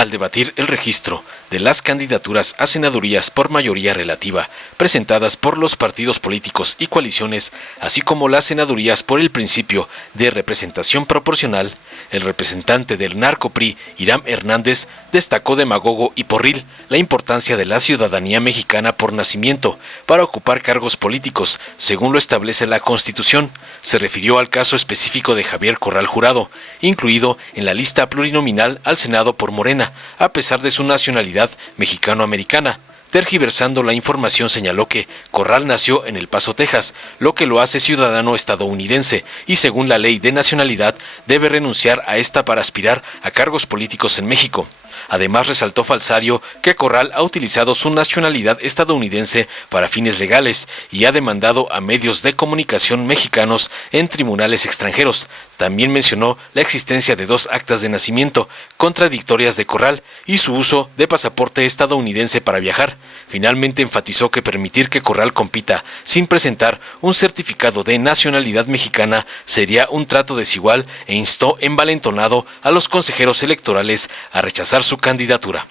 al debatir el registro de las candidaturas a senadurías por mayoría relativa presentadas por los partidos políticos y coaliciones, así como las senadurías por el principio de representación proporcional, el representante del narco-PRI, Irán Hernández, destacó demagogo y porril la importancia de la ciudadanía mexicana por nacimiento para ocupar cargos políticos, según lo establece la Constitución. Se refirió al caso específico de Javier Corral Jurado, incluido en la lista plurinominal al Senado por Morena, a pesar de su nacionalidad mexicano-americana. Tergiversando la información, señaló que Corral nació en El Paso, Texas, lo que lo hace ciudadano estadounidense y, según la ley de nacionalidad, debe renunciar a esta para aspirar a cargos políticos en México. Además, resaltó Falsario que Corral ha utilizado su nacionalidad estadounidense para fines legales y ha demandado a medios de comunicación mexicanos en tribunales extranjeros. También mencionó la existencia de 2 actas de nacimiento contradictorias de Corral y su uso de pasaporte estadounidense para viajar. Finalmente enfatizó que permitir que Corral compita sin presentar un certificado de nacionalidad mexicana sería un trato desigual e instó envalentonado a los consejeros electorales a rechazar su candidatura.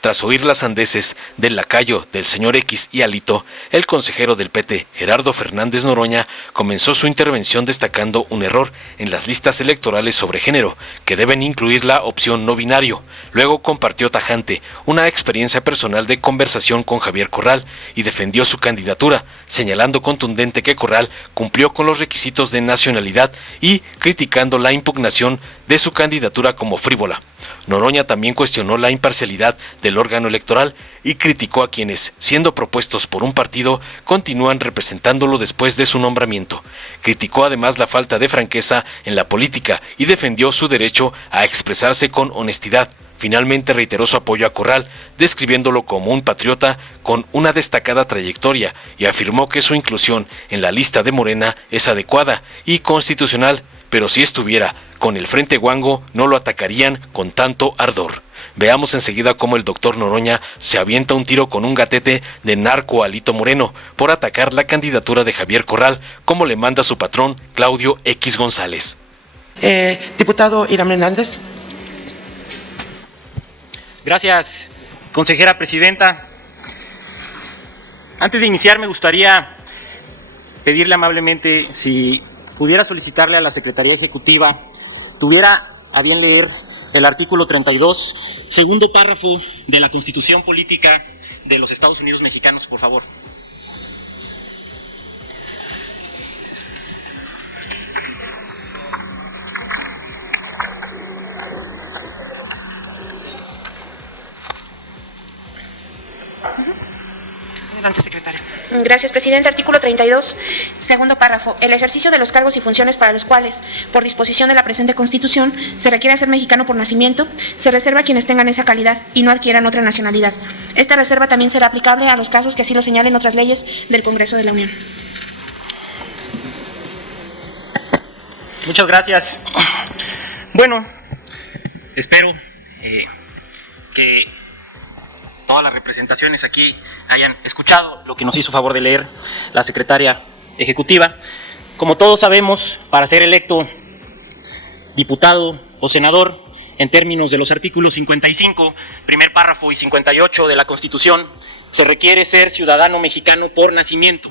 Tras oír las sandeces del lacayo del señor X y Alito, el consejero del PT, Gerardo Fernández Noroña, comenzó su intervención destacando un error en las listas electorales sobre género, que deben incluir la opción no binario. Luego compartió tajante una experiencia personal de conversación con Javier Corral y defendió su candidatura, señalando contundente que Corral cumplió con los requisitos de nacionalidad y criticando la impugnación de su candidatura como frívola. Noroña también cuestionó la imparcialidad del órgano electoral y criticó a quienes, siendo propuestos por un partido, continúan representándolo después de su nombramiento. Criticó además la falta de franqueza en la política y defendió su derecho a expresarse con honestidad. Finalmente reiteró su apoyo a Corral, describiéndolo como un patriota con una destacada trayectoria, y afirmó que su inclusión en la lista de Morena es adecuada y constitucional, pero si estuviera con el Frente Guango no lo atacarían con tanto ardor. Veamos enseguida cómo el doctor Noroña se avienta un tiro con un gatete de narco Alito Moreno por atacar la candidatura de Javier Corral, como le manda su patrón Claudio X González. Diputado Irán Hernández. Gracias, consejera presidenta. Antes de iniciar, me gustaría pedirle amablemente si pudiera solicitarle a la Secretaría Ejecutiva tuviera a bien leer el artículo 32, segundo párrafo de la Constitución Política de los Estados Unidos Mexicanos, por favor. Adelante, secretaria. Gracias, presidente. Artículo 32, segundo párrafo. El ejercicio de los cargos y funciones para los cuales, por disposición de la presente Constitución, se requiere ser mexicano por nacimiento, se reserva a quienes tengan esa calidad y no adquieran otra nacionalidad. Esta reserva también será aplicable a los casos que así lo señalen otras leyes del Congreso de la Unión. Muchas gracias. Bueno, espero que todas las representaciones aquí hayan escuchado lo que nos hizo favor de leer la secretaria ejecutiva. Como todos sabemos, para ser electo diputado o senador, en términos de los artículos 55, primer párrafo, y 58 de la Constitución, se requiere ser ciudadano mexicano por nacimiento.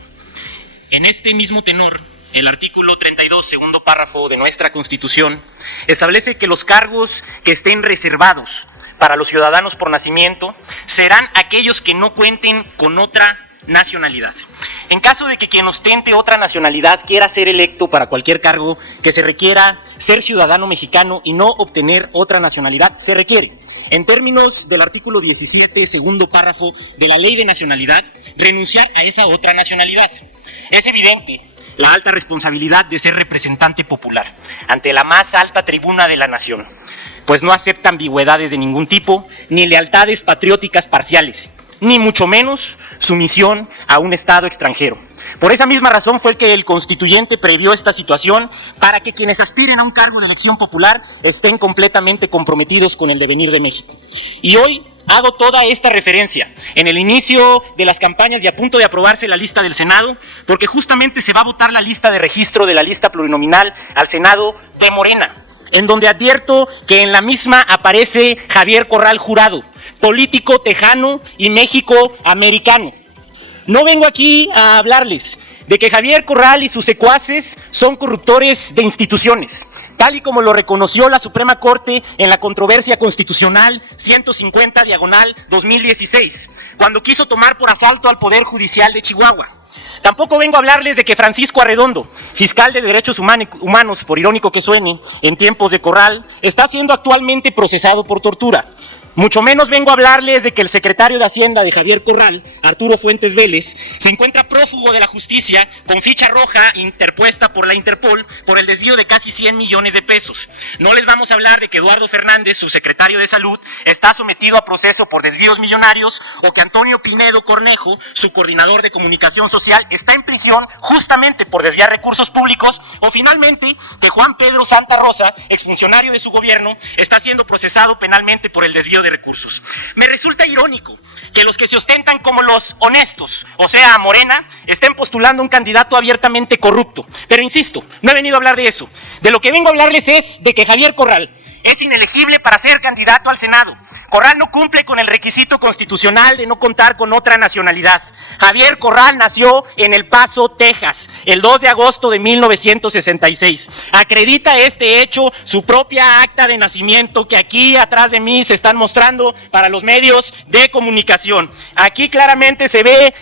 En este mismo tenor, el artículo 32, segundo párrafo de nuestra Constitución, establece que los cargos que estén reservados para los ciudadanos por nacimiento serán aquellos que no cuenten con otra nacionalidad. En caso de que quien ostente otra nacionalidad quiera ser electo para cualquier cargo que se requiera ser ciudadano mexicano y no obtener otra nacionalidad, se requiere, en términos del artículo 17, segundo párrafo de la Ley de Nacionalidad, renunciar a esa otra nacionalidad. Es evidente la alta responsabilidad de ser representante popular ante la más alta tribuna de la nación, pues no acepta ambigüedades de ningún tipo, ni lealtades patrióticas parciales, ni mucho menos sumisión a un Estado extranjero. Por esa misma razón fue que el constituyente previó esta situación para que quienes aspiren a un cargo de elección popular estén completamente comprometidos con el devenir de México. Y hoy hago toda esta referencia en el inicio de las campañas y a punto de aprobarse la lista del Senado, porque justamente se va a votar la lista de registro de la lista plurinominal al Senado de Morena. en donde advierto que en la misma aparece Javier Corral Jurado, político tejano y México-americano. No vengo aquí a hablarles de que Javier Corral y sus secuaces son corruptores de instituciones, tal y como lo reconoció la Suprema Corte en la controversia constitucional 150/2016, cuando quiso tomar por asalto al Poder Judicial de Chihuahua. Tampoco vengo a hablarles de que Francisco Arredondo, fiscal de derechos humanos, por irónico que suene, en tiempos de Corral, está siendo actualmente procesado por tortura. Mucho menos vengo a hablarles de que el secretario de Hacienda de Javier Corral, Arturo Fuentes Vélez, se encuentra prófugo de la justicia con ficha roja interpuesta por la Interpol por el desvío de casi 100 millones de pesos. No les vamos a hablar de que Eduardo Fernández, subsecretario de Salud, está sometido a proceso por desvíos millonarios, o que Antonio Pinedo Cornejo, su coordinador de comunicación social, está en prisión justamente por desviar recursos públicos, o finalmente que Juan Pedro Santa Rosa, exfuncionario de su gobierno, está siendo procesado penalmente por el desvío de recursos. Me resulta irónico que los que se ostentan como los honestos, o sea, Morena, estén postulando un candidato abiertamente corrupto. Pero insisto, no he venido a hablar de eso. De lo que vengo a hablarles es de que Javier Corral es inelegible para ser candidato al Senado. Corral no cumple con el requisito constitucional de no contar con otra nacionalidad. Javier Corral nació en El Paso, Texas, el 2 de agosto de 1966. Acredita este hecho su propia acta de nacimiento, que aquí atrás de mí se están mostrando para los medios de comunicación. Aquí claramente se ve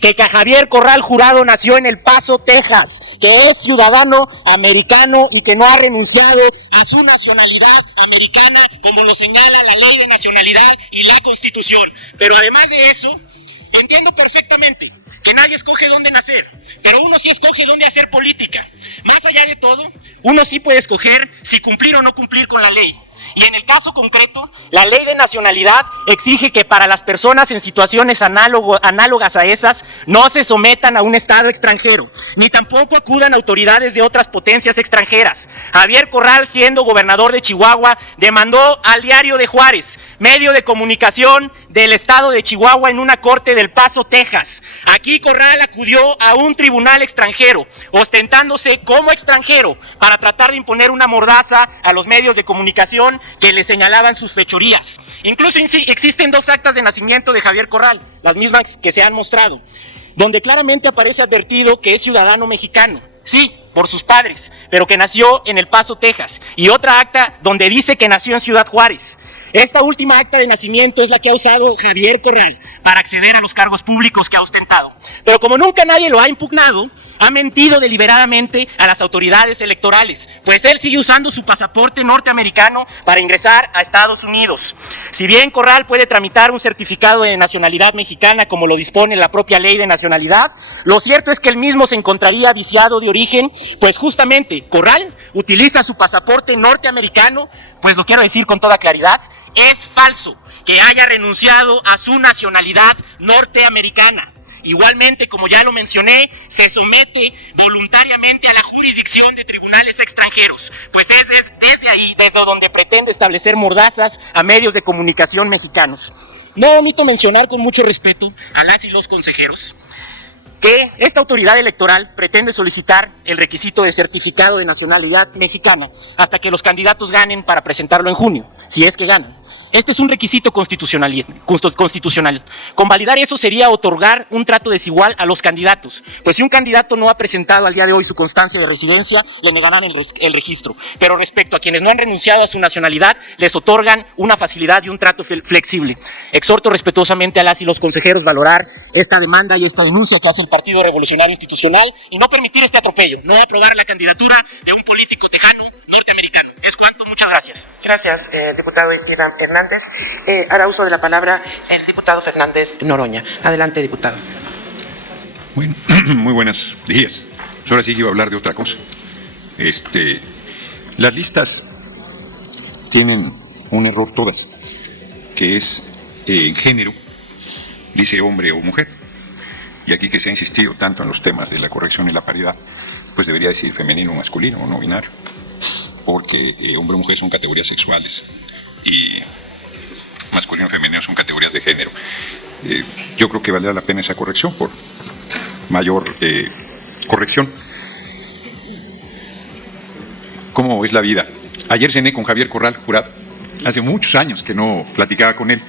que Javier Corral Jurado nació en El Paso, Texas, que es ciudadano americano y que no ha renunciado a su nacionalidad americana, como lo señala la Ley de Nacionalidad y la Constitución. Pero además de eso, entiendo perfectamente que nadie escoge dónde nacer, pero uno sí escoge dónde hacer política. Más allá de todo, uno sí puede escoger si cumplir o no cumplir con la ley. Y en el caso concreto, la Ley de Nacionalidad exige que para las personas en situaciones análogas a esas no se sometan a un Estado extranjero, ni tampoco acudan autoridades de otras potencias extranjeras. Javier Corral, siendo gobernador de Chihuahua, demandó al Diario de Juárez, medio de comunicación del estado de Chihuahua, en una corte del Paso, Texas. Aquí Corral acudió a un tribunal extranjero, ostentándose como extranjero, para tratar de imponer una mordaza a los medios de comunicación que le señalaban sus fechorías. Incluso existen 2 actas de nacimiento de Javier Corral, las mismas que se han mostrado, donde claramente aparece advertido que es ciudadano mexicano. Sí, por sus padres, pero que nació en El Paso, Texas. Y otra acta donde dice que nació en Ciudad Juárez. Esta última acta de nacimiento es la que ha usado Javier Corral para acceder a los cargos públicos que ha ostentado. Pero como nunca nadie lo ha impugnado, ha mentido deliberadamente a las autoridades electorales, pues él sigue usando su pasaporte norteamericano para ingresar a Estados Unidos. Si bien Corral puede tramitar un certificado de nacionalidad mexicana, como lo dispone la propia Ley de Nacionalidad, lo cierto es que él mismo se encontraría viciado de origen, pues justamente Corral utiliza su pasaporte norteamericano. Pues lo quiero decir con toda claridad, es falso que haya renunciado a su nacionalidad norteamericana. Igualmente, como ya lo mencioné, se somete voluntariamente a la jurisdicción de tribunales extranjeros, pues es desde ahí, desde donde pretende establecer mordazas a medios de comunicación mexicanos. No omito mencionar con mucho respeto a las y los consejeros que esta autoridad electoral pretende solicitar el requisito de certificado de nacionalidad mexicana hasta que los candidatos ganen para presentarlo en junio, si es que ganan. Este es un requisito constitucional. Con validar eso sería otorgar un trato desigual a los candidatos, pues si un candidato no ha presentado al día de hoy su constancia de residencia, le negarán el registro. Pero respecto a quienes no han renunciado a su nacionalidad, les otorgan una facilidad y un trato flexible. Exhorto respetuosamente a las y los consejeros valorar esta demanda y esta denuncia que hace el Partido Revolucionario Institucional y no permitir este atropello, no aprobar la candidatura de un político tejano norteamericano. Es cuanto, muchas gracias. Gracias, diputado Irán Hernández. Hará uso de la palabra el diputado Fernández Noroña. Adelante, diputado. Bueno, muy buenos días. Ahora sí que iba a hablar de otra cosa. Las listas tienen un error todas, que es en género, dice hombre o mujer. Y aquí que se ha insistido tanto en los temas de la corrección y la paridad, pues debería decir femenino o masculino o no binario, porque hombre o mujer son categorías sexuales y masculino y femenino son categorías de género. Yo creo que valdrá la pena esa corrección por mayor corrección. ¿Cómo es la vida? Ayer cené con Javier Corral, jurado. Hace muchos años que no platicaba con él.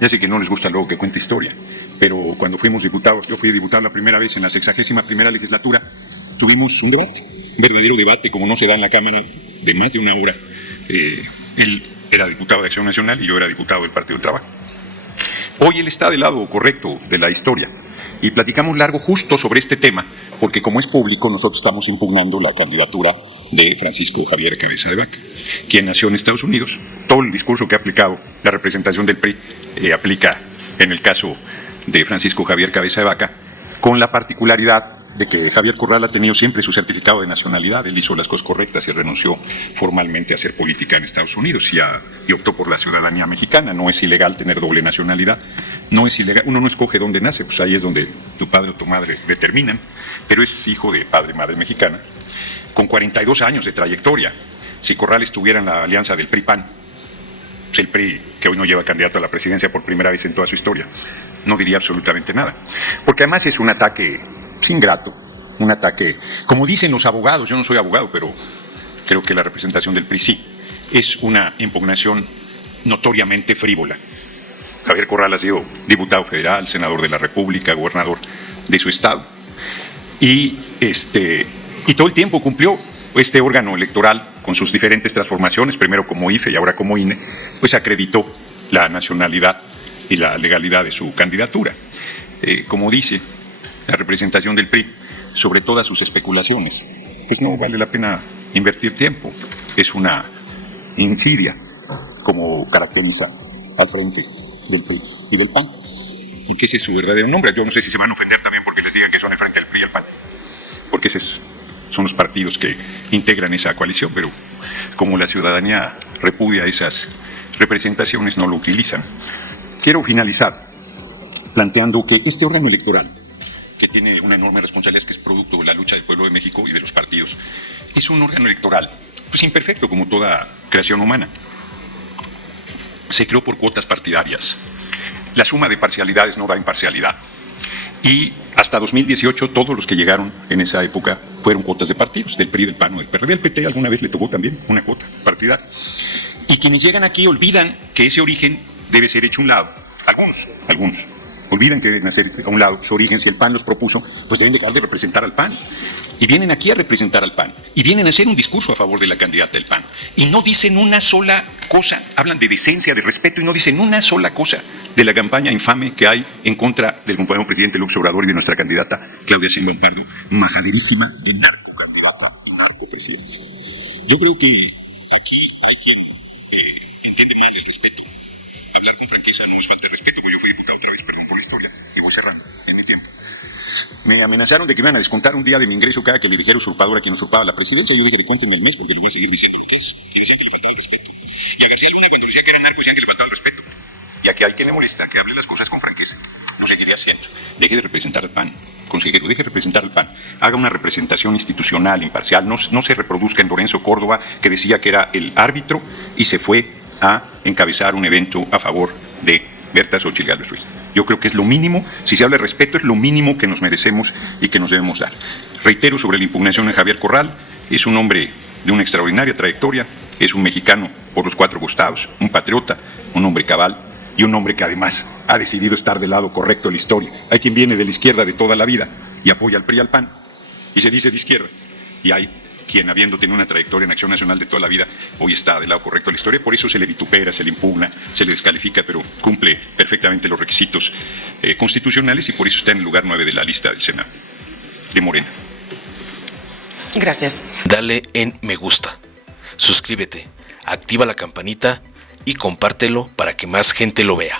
Ya sé que no les gusta luego que cuente historia, pero cuando fuimos diputados, yo fui diputado la primera vez en la 61ª legislatura, tuvimos un debate, un verdadero debate como no se da en la Cámara, de más de una hora. Él era diputado de Acción Nacional y yo era diputado del Partido del Trabajo. Hoy él está del lado correcto de la historia y platicamos largo justo sobre este tema, porque como es público, nosotros estamos impugnando la candidatura de Francisco Javier Cabeza de Vaca, quien nació en Estados Unidos. Todo el discurso que ha aplicado la representación del PRI aplica en el caso de Francisco Javier Cabeza de Vaca, con la particularidad de que Javier Corral ha tenido siempre su certificado de nacionalidad. Él hizo las cosas correctas y renunció formalmente a hacer política en Estados Unidos y optó por la ciudadanía mexicana. No es ilegal tener doble nacionalidad, no es ilegal, uno no escoge dónde nace, pues ahí es donde tu padre o tu madre determinan, pero es hijo de padre y madre mexicana, con 42 años de trayectoria. Si Corral estuviera en la alianza del PRI-PAN, pues el PRI, que hoy no lleva candidato a la presidencia por primera vez en toda su historia, no diría absolutamente nada, porque además es un ataque ingrato, un ataque, como dicen los abogados, yo no soy abogado, pero creo que la representación del PRI sí, es una impugnación notoriamente frívola. Javier Corral ha sido diputado federal, senador de la República, gobernador de su estado, y todo el tiempo cumplió este órgano electoral con sus diferentes transformaciones, primero como IFE y ahora como INE, pues acreditó la nacionalidad y la legalidad de su candidatura. Como dice la representación del PRI sobre todas sus especulaciones, pues no vale la pena invertir tiempo. Es una insidia, como caracteriza al frente del PRI y del PAN. ¿Y qué es su verdadero nombre? Yo no sé si se van a ofender también porque les digan que son el frente del PRI y el PAN, porque esos son los partidos que integran esa coalición, pero como la ciudadanía repudia esas representaciones, no lo utilizan. Quiero finalizar planteando que este órgano electoral, que tiene una enorme responsabilidad, que es producto de la lucha del pueblo de México y de los partidos, es un órgano electoral, pues imperfecto como toda creación humana. Se creó por cuotas partidarias. La suma de parcialidades no da imparcialidad. Y hasta 2018 todos los que llegaron en esa época fueron cuotas de partidos, del PRI, del PAN o del PRD. Al PT alguna vez le tocó también una cuota partidaria. Y quienes llegan aquí olvidan que ese origen debe ser hecho a un lado. Algunos olvidan que deben hacer a un lado su origen. Si el PAN los propuso, pues deben dejar de representar al PAN. Y vienen aquí a representar al PAN. Y vienen a hacer un discurso a favor de la candidata del PAN. Y no dicen una sola cosa. Hablan de decencia, de respeto, y no dicen una sola cosa de la campaña infame que hay en contra del compañero presidente López Obrador y de nuestra candidata Claudia Sheinbaum Pardo, majaderísima y narcocandidata y narcopresidente. Yo creo que aquí hay quien entiende mal el respeto. Hablar con franqueza no es falta de respeto, porque yo fui diputado otra vez, perdón por la historia, y voy cerrando en mi tiempo. Me amenazaron de que me iban a descontar un día de mi ingreso cada que le dijera usurpador a quien usurpaba la presidencia. Yo dije que cuenten el mes, porque les voy a seguir diciendo que es que le faltaba el respeto. Y a García Luna, cuando decía que era narco, decía que le faltaba el respeto. Y aquí hay quien le molesta que hable las cosas con franqueza. No seguiré haciendo. Deje de representar al PAN, consejero, deje de representar al PAN. Haga una representación institucional, imparcial. No se reproduzca en Lorenzo Córdoba, que decía que era el árbitro y se fue a encabezar un evento a favor de Berta Xochitl Gálvez Ruiz. Yo creo que es lo mínimo, si se habla de respeto, es lo mínimo que nos merecemos y que nos debemos dar. Reitero sobre la impugnación de Javier Corral, es un hombre de una extraordinaria trayectoria, es un mexicano por los cuatro costados, un patriota, un hombre cabal y un hombre que además ha decidido estar del lado correcto de la historia. Hay quien viene de la izquierda de toda la vida y apoya al PRI y al PAN y se dice de izquierda, y hay quien, habiendo tenido una trayectoria en Acción Nacional de toda la vida, hoy está del lado correcto de la historia. Por eso se le vitupera, se le impugna, se le descalifica, pero cumple perfectamente los requisitos constitucionales y por eso está en el lugar 9 de la lista del Senado, de Morena. Gracias. Dale en me gusta, suscríbete, activa la campanita y compártelo para que más gente lo vea.